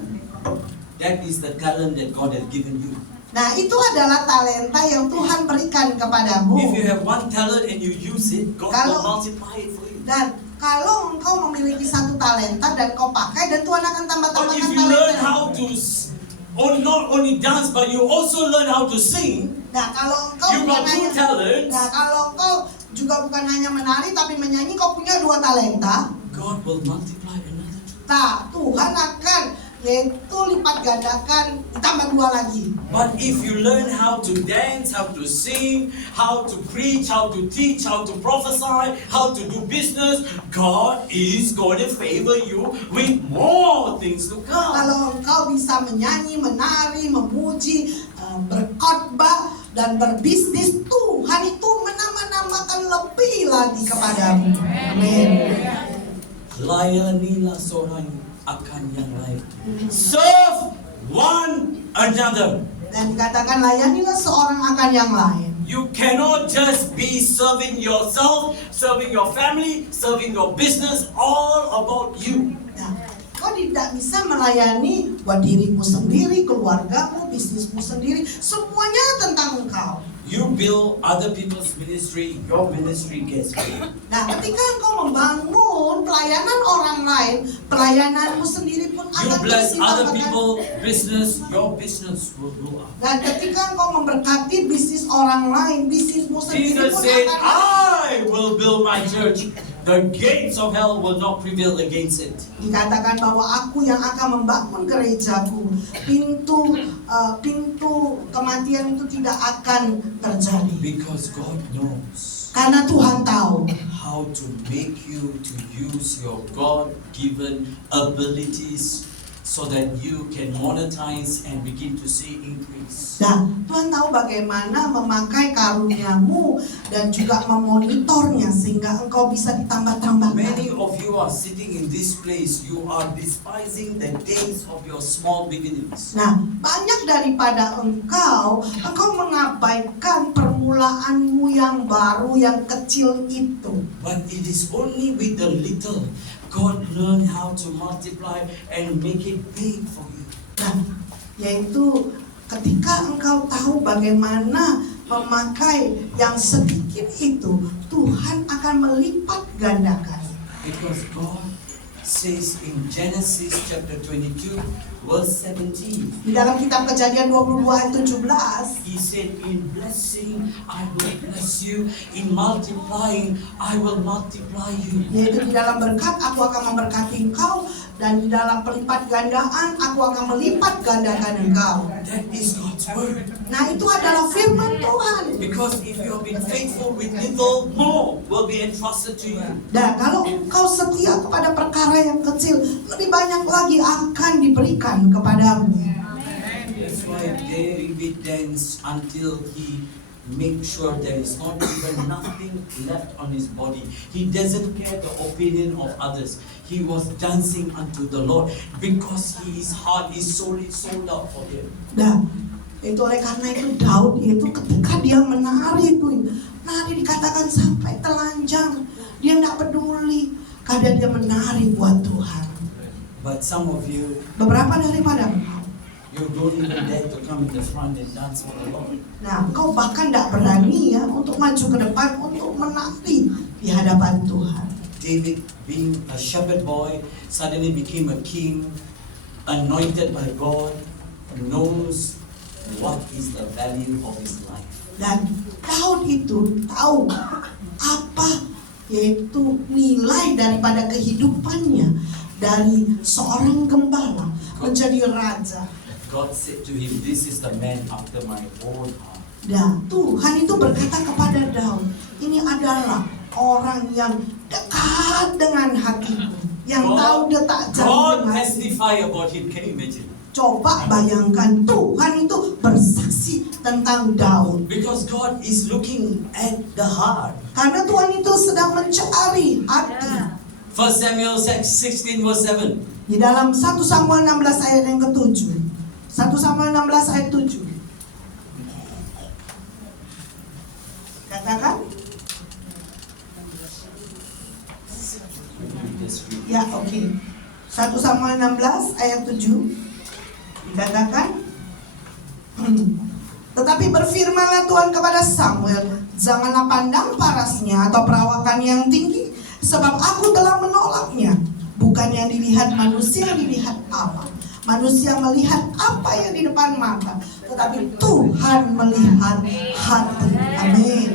That is the talent that God has given you. Nah, itu adalah talenta yang Tuhan berikan kepadamu. If you have one talent and you use it, God will multiply it for you. Dan kalau engkau memiliki satu talenta dan kau pakai, dan Tuhan akan But tambah-tambahkan if you learn talenta. how to not only dance, but you also learn how to sing, Nah, kalau engkau you got two talents. Nah, kalau engkau juga bukan hanya menari tapi menyanyi, kau punya 2 talenta. God will multiply another two. Nah, Tuhan akan yaitu lipat gandakan ditambah 2 lagi. But if you learn how to dance, how to sing, how to preach, how to teach, how to prophesy, how to do business, God is going to favor you with more things to come. Kalau engkau bisa menyanyi, menari, memuji, berkhotbah dan berbisnis, Tuhan itu menambah-nambahkan lebih lagi kepadamu. Amin. Layanilah seorang akan yang lain. Serve one another. Dan dikatakan layanilah seorang akan yang lain. You cannot just be serving yourself, serving your family, serving your business, all about you. Nah, kau tidak bisa melayani buat dirimu sendiri, keluargamu, bisnismu sendiri, semuanya tentang engkau. You build other people's ministry, your ministry gets big. Nah, ketika engkau membangun pelayanan orang lain, pelayananmu sendiri pun You akan bless other berlipat. people business, your business will grow up. Dan ketika engkau memberkati bisnis orang lain, bisnismu sendiri Jesus pun said, akan I will build my church. The gates of hell will not prevail against it. dikatakan bahwa aku yang akan membangun gerejaku. Pintu kematian itu tidak akan terjadi. Because God knows Karena Tuhan tahu how to make you to use your God-given abilities so that you can monetize and begin to see increase. Nah, Tuhan tahu bagaimana memakai karuniamu dan juga memonitornya sehingga engkau bisa ditambah-tambahkan. Many of you are sitting in this place, you are despising the days of your small beginnings. Nah, banyak daripada engkau mengabaikan permulaanmu yang baru, yang kecil itu. But it is only with the little God learn how to multiply and make it big for you. Nah, yaitu ketika engkau tahu bagaimana memakai yang sedikit itu, Tuhan akan melipat gandakan. Because God says in Genesis chapter 22 verse 17, Di dalam kitab Kejadian 22 ayat 17, He said, in blessing I will bless you, in multiplying I will multiply you. yaitu di dalam berkat aku akan memberkati engkau, dan di dalam pelipat gandaan aku akan melipat gandakan engkau. That is God's word. Nah, itu adalah firman Tuhan. Because if you have been faithful with little, more will be entrusted to you. Dan kalau engkau setia kepada perkara yang kecil, lebih banyak lagi akan diberikan kepadamu. That's why David danced until he make sure there is not even nothing left on his body. He doesn't care the opinion of others. He was dancing unto the Lord because his heart is solely sold out for Him. Nah, itu oleh karena itu Daud itu ketika dia menari dikatakan sampai telanjang. Dia tidak peduli karena dia menari buat Tuhan. But some of you, Beberapa daripada engkau, you don't even dare to come in the front and dance for the Lord. nah, engkau bahkan tidak berani ya untuk maju ke depan untuk menari di hadapan Tuhan. David, being a shepherd boy, suddenly became a king, anointed by God, knows what is the value of his life. Dan Daud itu tahu apa yaitu nilai daripada kehidupannya dari seorang gembala menjadi raja. God said to him, this is the man after my own heart. Dan Tuhan itu berkata kepada Daud, ini adalah orang yang dekat dengan hatiku, yang tahu detak God jantung hati. testify about him. Can you imagine? Coba bayangkan, Tuhan itu bersaksi tentang Daud. Because God is looking at the heart. Karena Tuhan itu sedang mencari hati. 1 Samuel 16 verse 7. Di dalam 1 Samuel 16 ayat yang ke-7. 1 Samuel 16 ayat 7. Katakan? Ya, oke. 1 Samuel 16 ayat 7 dikatakan, tetapi berfirmanlah Tuhan kepada Samuel, janganlah pandang parasnya atau perawakan yang tinggi, sebab aku telah menolaknya. Bukan yang dilihat manusia, yang dilihat Allah. Manusia melihat apa yang di depan mata, tetapi Tuhan melihat hati. Amin.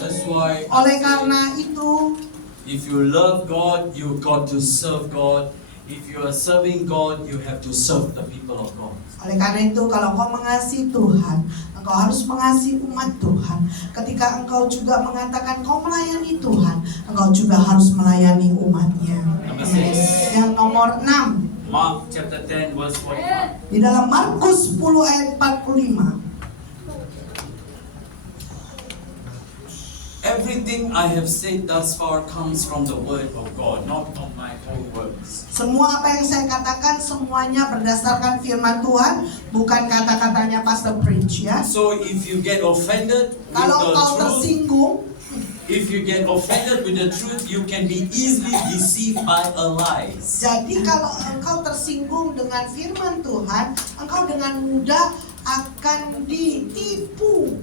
That's why Oleh karena itu, if you love God, you got to serve God. If you are serving God, you have to serve the people of God. oleh karena itu kalau engkau mengasihi Tuhan, engkau harus mengasihi umat Tuhan. Ketika engkau juga mengatakan kau melayani Tuhan, engkau juga harus melayani umatnya. Number 6. Yang nomor 6, Mark chapter 10 verse 45. di dalam Markus 10 ayat 45. Every Everything I have said thus far comes from the word of God, not from my own words. Semua apa yang saya katakan semuanya berdasarkan firman Tuhan, bukan kata-katanya Pastor Preach ya. So if you get offended with Kalau the kau truth, tersinggung, if you get offended with the truth, you can be easily deceived by a lies. jadi kalau engkau tersinggung dengan firman Tuhan, engkau dengan mudah akan ditipu.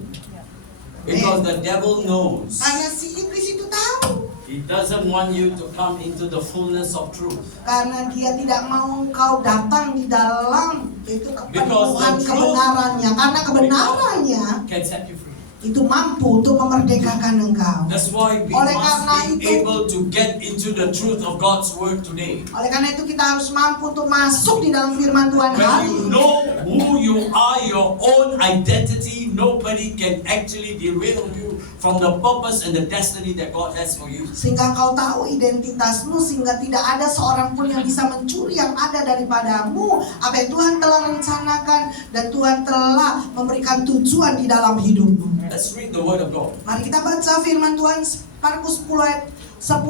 Because the devil knows. Karena si iblis itu tahu. He doesn't want you to come into the fullness of truth. Karena dia tidak mau engkau datang di dalam itu Because kepenuhan the truth- kebenarannya. Karena kebenarannya Can set you free. itu mampu untuk memerdekakan engkau. That's why we Oleh must karena be itu- able to get into the truth of God's word today. Oleh karena itu kita harus mampu untuk masuk di dalam firman Tuhan When hari you ini. know who you are, your own identity, nobody can actually derail you from the purpose and the destiny that God has for you. Sehingga kau tahu identitasmu, sehingga tidak ada seorang pun yang bisa mencuri yang ada daripadamu. Apa yang Tuhan telah rencanakan dan Tuhan telah memberikan tujuan di dalam hidupmu. Let's read the word of God. Mari kita baca firman Tuhan Markus 10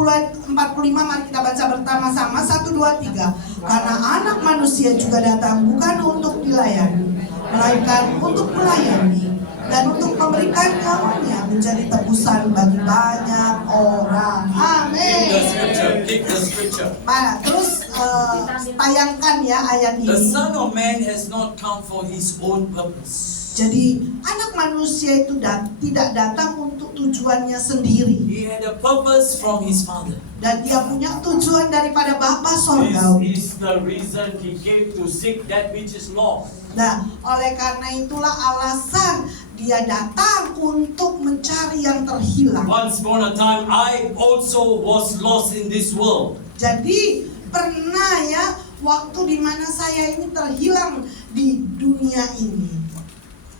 ayat 45. Mari kita baca bersama-sama 1, 2, 3. Karena anak manusia juga datang bukan untuk dilayani, melainkan untuk melayani dan untuk memberikan nyawanya menjadi tebusan bagi banyak orang. Keep the Amin. scripture. Keep the scripture. Nah, terus tayangkan ya ayat The ini. Son of Man has not come for his own purpose. Jadi anak manusia itu tidak datang untuk tujuannya sendiri. He had a purpose from his Father. Dan dia punya tujuan daripada Bapa This Sorgawi. is the reason he came to seek that which is lost. Nah, oleh karena itulah alasan dia datang untuk mencari yang terhilang. Once upon a time, I also was lost in this world. Jadi pernah ya waktu dimana saya ini terhilang di dunia ini.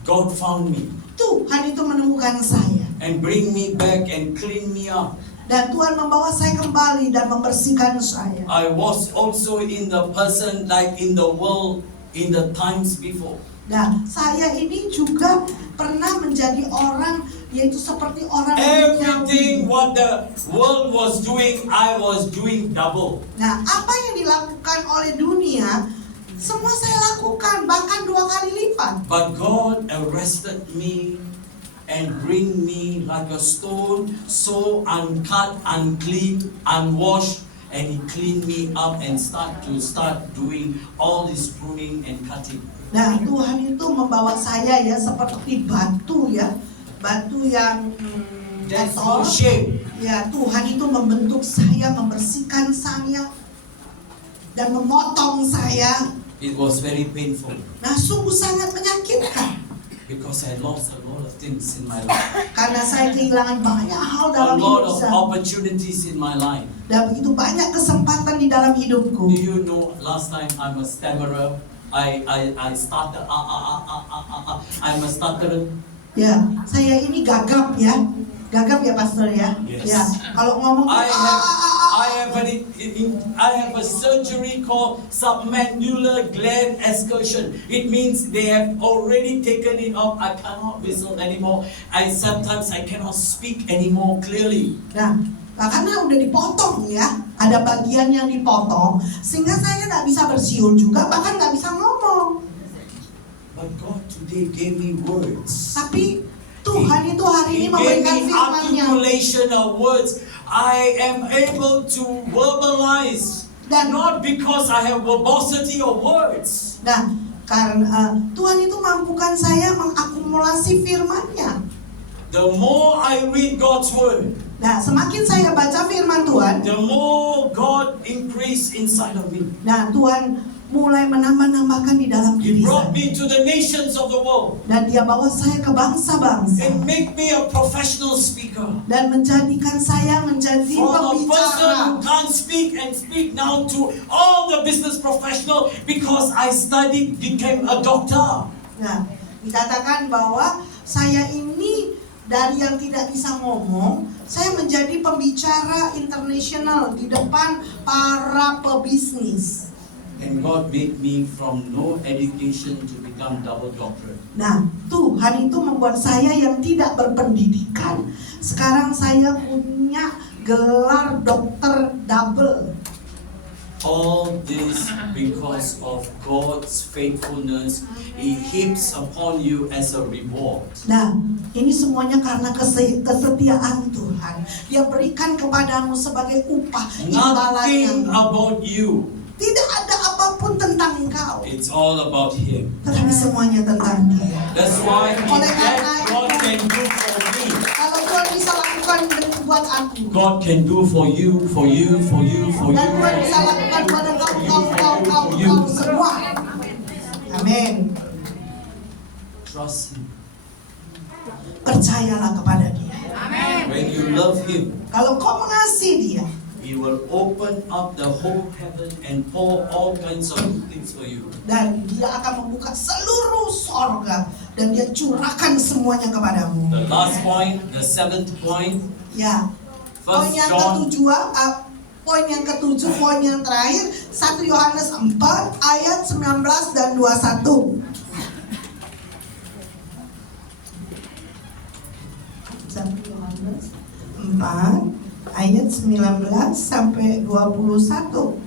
God found me Tuhan itu menemukan saya. and bring me back and clean me up. Dan Tuhan membawa saya kembali dan membersihkan saya. I was also in the person like in the world in the times before. Nah, saya ini juga pernah menjadi orang, yaitu seperti orang Everything duniawi. what the world was doing, I was doing double. Nah, apa yang dilakukan oleh dunia, semua saya lakukan, bahkan 2 kali lipat. But God arrested me and bring me like a stone, so uncut, unclean, unwashed, and He cleaned me up and start doing all this pruning and cutting. Nah, Tuhan itu membawa saya ya seperti batu ya, batu yang That's kotor. no shame. Ya, Tuhan itu membentuk saya, membersihkan saya, dan memotong saya. It was very painful Nah, sungguh sangat menyakitkan. because I lost a lot of things in my life, Karena saya kehilangan banyak hal a dalam lot hidup of saya. opportunities in my life. Dan begitu banyak kesempatan di dalam hidupku. Do you know? Last time I'm a stammerer. I started. I'm a stutterer. Ya, saya ini gagap ya. Gagap ya Pastor ya. Yes. Ya, kalau ngomong I have a surgery called submandibular gland excursion. It means they have already taken it off. I cannot whistle anymore. Sometimes I cannot speak anymore clearly. Nah, karena udah dipotong ya, ada bagian yang dipotong, sehingga saya nggak bisa bersiul juga, bahkan nggak bisa ngomong. But God today gave me words. Tapi Tuhan itu hari He ini gave memberikan me firman-Nya. articulation of words. I am able to verbalize, not because I have verbosity of words. Nah, karena Tuhan itu mampukan saya mengakumulasi firman-Nya. The more I read God's word, Nah, semakin saya baca firman Tuhan, the more God increased inside of me. nah Tuhan mulai menambah-nambahkan di dalam He diri brought saya. me to the nations of the world Dan dia bawa saya ke bangsa-bangsa. and make me a professional speaker. Dan menjadikan saya menjadi From a person who pembicara. can't speak and speak now to all the business professional because I studied, became a doctor. Nah, dikatakan bahwa saya ini dari yang tidak bisa ngomong, saya menjadi pembicara internasional di depan para pebisnis. And God made me from no education to become double doctorate. Nah, Tuhan itu membuat saya yang tidak berpendidikan sekarang saya punya gelar dokter double. All this because of God's faithfulness. He heaps upon you as a reward. Nah, ini semuanya karena kesetiaan Tuhan. Dia berikan kepadamu sebagai upah Nothing imbalannya. about you. Tidak ada apapun tentang engkau, It's all about Him. tetapi semuanya tentang Dia. That's why if Oleh karena that God itu, can do for me, kalau Tuhan bisa lakukan buat aku, God can do for you, for you, for you, for dan Tuhan you. bisa lakukan pada kau semua. Amin. Trust Him. Percayalah kepada Dia. When you love Him, Kalau kau mengasihi Dia, He will open up the whole heaven and pour all kinds of good things for you. dan Dia akan membuka seluruh sorga dan Dia curahkan semuanya kepadamu. The last point, the seventh point, Ya. Poin 1 yang John, poin yang ketujuh, poin yang terakhir, 1 Yohanes 4 ayat 19 dan 21. 1 Yohanes 4 ayat 19 sampai 21.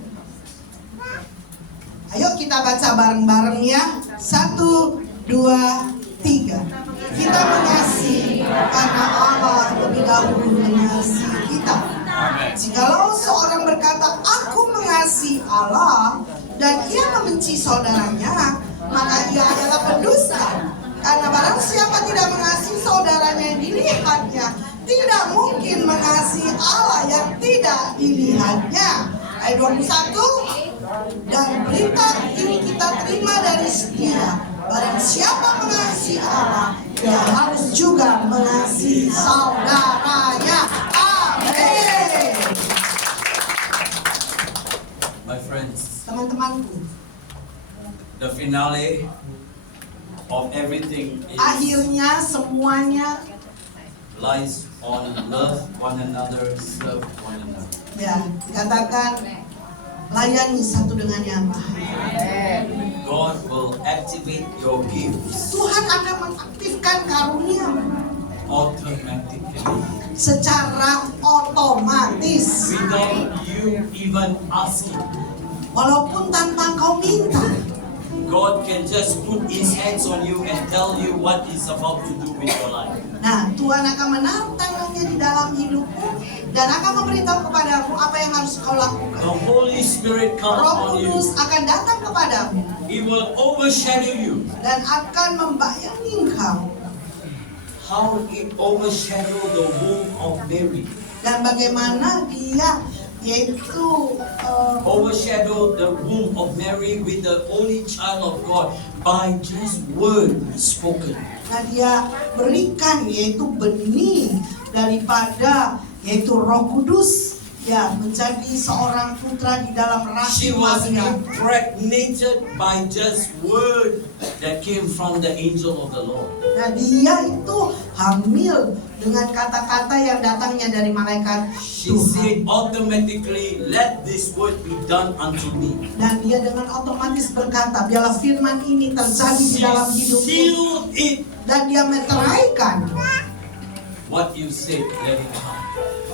Ayo kita baca bareng-bareng ya. 1, 2, 3. Kita mengasihi karena Allah lebih dahulu mengasihi kita. Jikalau seorang berkata, aku mengasihi Allah, dan ia membenci saudaranya, maka ia adalah pendusta. Karena barang siapa tidak mengasihi saudaranya yang dilihatnya, tidak mungkin mengasihi Allah yang tidak dilihatnya. Ayat 21. Dan berita ini kita terima dari Dia. Barang siapa mengasihi Allah, dia harus juga mengasihi saudaranya. Amin. my friends, Teman-temanku, the finale of everything akhirnya semuanya lies on love one another, serve one another. ya dikatakan layani satu dengan yang lain. God will activate your gifts Tuhan akan mengaktifkan karunia automatically secara otomatis, without you even asking. walaupun tanpa kau minta. God can just put His hands on you and tell you what He's about to do with your life. Nah, Tuhan akan menaruh tangannya di dalam hidupmu dan akan memberitahu kepadamu apa yang harus kau lakukan. The Holy Spirit comes Roh on you. Kudus akan datang kepadamu He will overshadow you. dan akan membayangi engkau. How it overshadowed the womb of Mary. Dan bagaimana dia yaitu Overshadowed the womb of Mary with the only child of God by just word spoken. nah dia berikan yaitu benih daripada yaitu Roh Kudus ya menjadi seorang putra di dalam She rahim was Maria. impregnated by just word that came from the angel of the Lord. Nah dia itu hamil dengan kata-kata yang datangnya dari malaikat She Tuhan. said automatically, let this word be done unto me. Dan dia dengan otomatis berkata, biarlah firman ini terjadi di She dalam hidupku. sealed it. Dan dia meteraikan. What you said, let it come.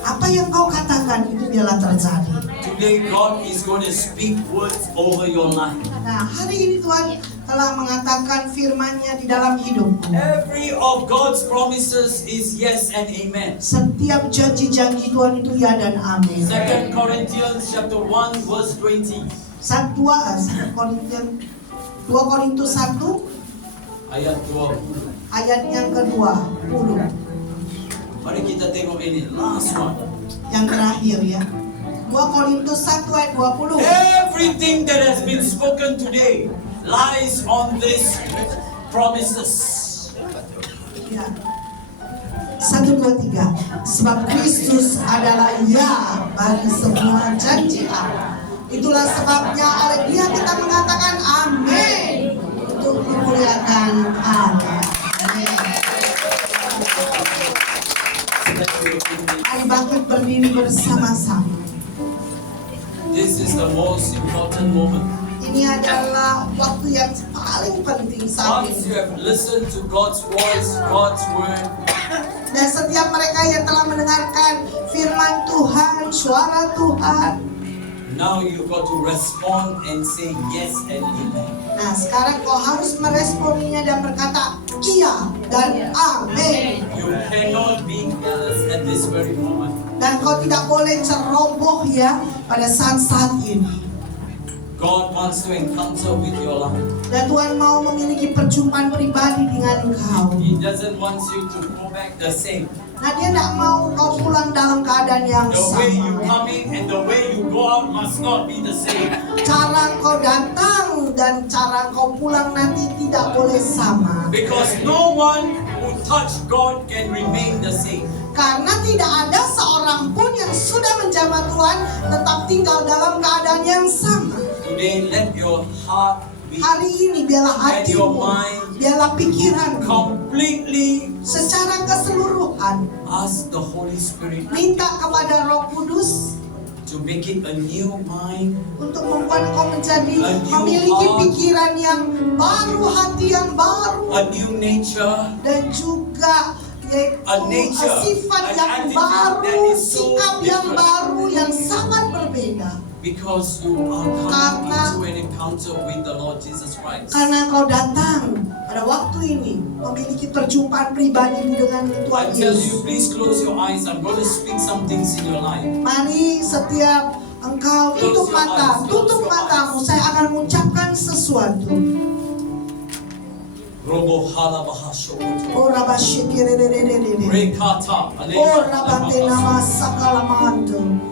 Apa yang kau katakan itu biarlah terjadi. Today God is going to speak words over your life. Nah hari ini Tuhan telah mengatakan firman-Nya di dalam hidupmu. Every of God's promises is yes and amen. Setiap janji-janji Tuhan itu ya dan amin. 2 Corinthians chapter 1 verse 20. 2 Korintus 1 Ayat 20. ayat yang ke-20. Mari kita tengok ini, last one. Yang terakhir ya. 2 Korintus 1 ayat 20. Everything that has been spoken today lies on these promises. Ya. 1, 2, 3. Sebab Kristus adalah ya bagi semua janji Allah. Itulah sebabnya oleh Dia kita mengatakan amin untuk memuliakan Allah. Amin. Mari bangkit berdiri bersama-sama. This is the most important moment. Ini adalah waktu yang paling penting saat Once ini. you have listened to God's voice, God's word, Dan setiap mereka yang telah mendengarkan firman Tuhan, suara Tuhan. now you got to respond and say yes and amen. Nah, sekarang kau harus meresponinya dan berkata iya dan amin. You cannot be careless at this very moment. Dan kau tidak boleh ceroboh ya pada saat-saat ini. God wants to encounter with your life. Dan Tuhan mau memiliki perjumpaan pribadi dengan engkau. He doesn't want you to go back the same. Nah, dia tidak mau kau pulang dalam keadaan yang The way you sama. come in and the way you go out must not be the same. Cara kau datang dan cara kau pulang nanti tidak boleh sama. Because no one who touched God can remain the same. Karena tidak ada seorang pun yang sudah menjamah Tuhan tetap tinggal dalam keadaan yang sama. Today, let your heart be Hari ini biarlah Let your hatimu, mind biarlah pikiranmu completely secara keseluruhan ask the Holy Spirit minta kepada Roh Kudus to make it a new mind, untuk membuat kau menjadi A new memiliki heart. pikiran yang baru, hati yang baru, a new nature, dan juga yaitu A nature, sifat an yang attitude baru, that is so sikap yang different. baru yang sangat berbeda. because you are coming Karena- into an encounter with the Lord Jesus Christ. Karena kau datang pada waktu ini memiliki perjumpaan pribadimu dengan Tuhan I tell you, Yesus. please close your eyes. I'm going to speak some things in your life. Mari setiap engkau tutup Close your mata, eyes, close tutup your matamu. Saya akan mengucapkan sesuatu. Robo halabahasho. Oh rabashikirerererere. Rekata. Oh rabate nama sakalamanto.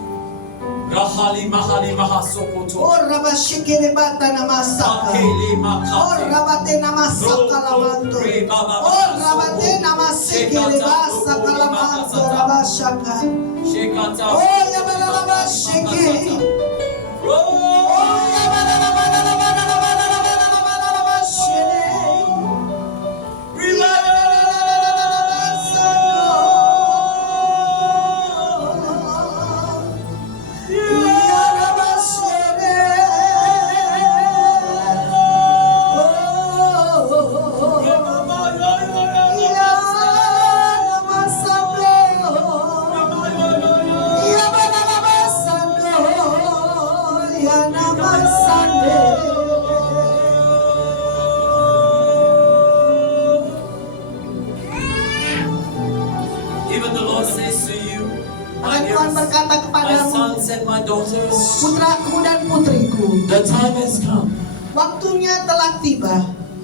Rahali mahali mahasokoto. Oh rabashikirebata nama saka. Akeli Oh makate. rabate nama sakalamanto. Oh rabate nama sikireba sakalamanto rabashaka. Shekata. Oh yabalaba shiki. Oh. Oh yabalaba shiki. Even the Lord says to you, my Tuhan dears, berkata my kepadamu, sons and my daughters, putraku dan putriku, the time has come waktunya telah tiba.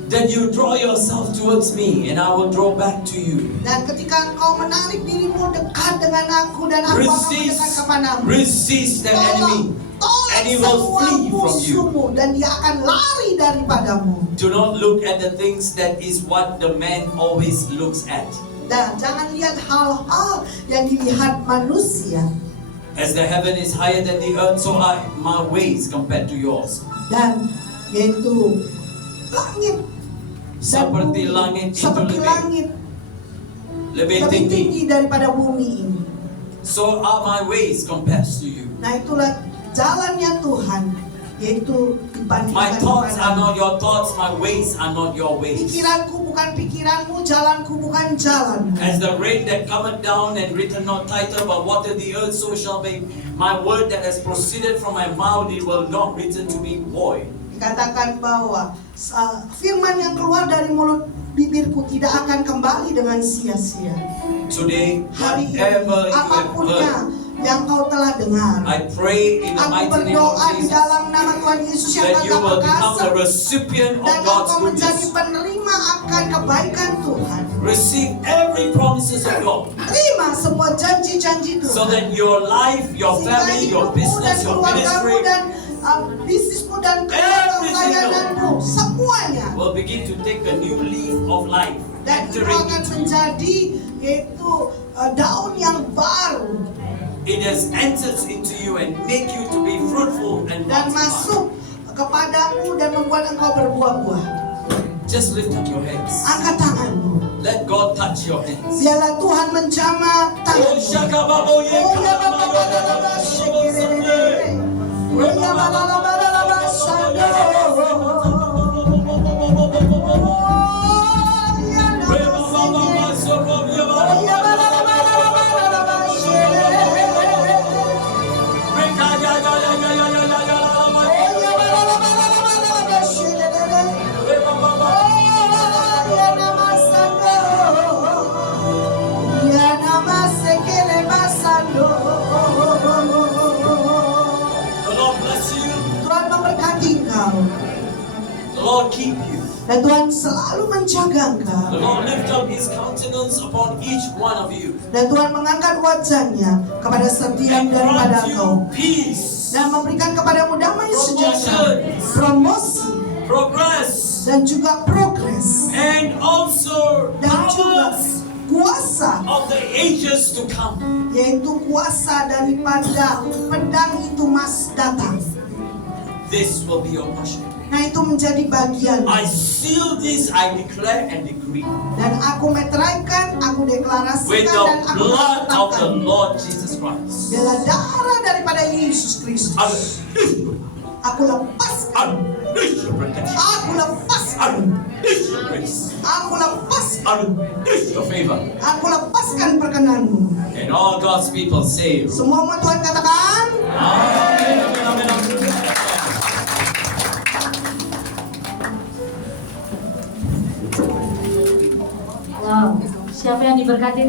that you draw yourself towards me and I will draw back to you. Dan ketika engkau menarik dirimu dekat dengan aku dan aku akan mendekat kepadamu, Resist the enemy and he will semua flee from you. musuhmu dan dia akan lari daripadamu. Do not look at the things that is what the man always looks at. Dan jangan lihat hal-hal yang dilihat manusia. As the heaven is higher than the earth, so are my ways compared to yours. Dan yaitu langit dan Seperti bumi, langit itu seperti langit lebih lebih tinggi. tinggi daripada bumi ini. So are my ways compared to you. Nah itulah jalannya Tuhan, yaitu My dibandingkan thoughts are kepadamu. not your thoughts, my ways are not your ways. Pikiranku bukan pikiranmu, jalanku bukan jalanmu. As the rain that cometh down and written not title, but water the earth, so shall be my word that has proceeded from my mouth, it will not return to me void. Dikatakan bahwa firman yang keluar dari mulut bibirku tidak akan kembali dengan sia-sia. Today, Hari ini, whatever you have apapunnya heard, yang kau telah dengar, I pray in the aku mighty name of berdoa di Jesus dalam nama Tuhan Yesus yang that you maha will become perkasa, the recipient of dan God's engkau menjadi goodness. penerima akan kebaikan Tuhan. Receive every promises of God, Terima semua janji-janji Tuhan. so that your life, your Sehingga family, your hidupmu dan business, your keluargamu ministry dan bisnismu dan pelayananmu semuanya, will begin to take a new leaf of life, dan itu entering akan into you. menjadi yaitu daun yang baru It has entered into you and make you to be fruitful and dan multiply. masuk kepadamu dan membuat engkau berbuah-buah. Just lift up your hands. Angkat tanganmu, Let God touch your hands. biarlah Tuhan menjamah Oh, tanganmu. shakababo ye Oh, ya kalama Baba, yo Baba, lama Baba, yo shikirere. Oh, ya Baba, Baba, Baba, Baba, shando. Dan Tuhan selalu menjaga The engkau. Lord lift up His countenance upon each one of you Dan Tuhan mengangkat wajahnya kepada setiap and daripada grant engkau. you peace, Dan memberikan kepadamu damai sejahtera, promosi, progress, dan juga progres. and also Dan juga powers kuasa, of the ages to come. yaitu kuasa daripada pedang itu mas datang. This will be your portion. Nah, itu menjadi bagian. I seal this, I declare and decree Dan aku meteraikan, aku with deklarasikan, the dan aku blood of the mengatakan Lord Jesus Christ. bela darah daripada Yesus Kristus. Aku lepaskan, Unleash your protection. aku lepaskan, Unleash your grace. aku lepaskan, Unleash your favor. aku lepaskan perkenanmu. And all God's people say, Semua umat Tuhan katakan, Amen. Amen. Amen. Wow, siapa yang diberkati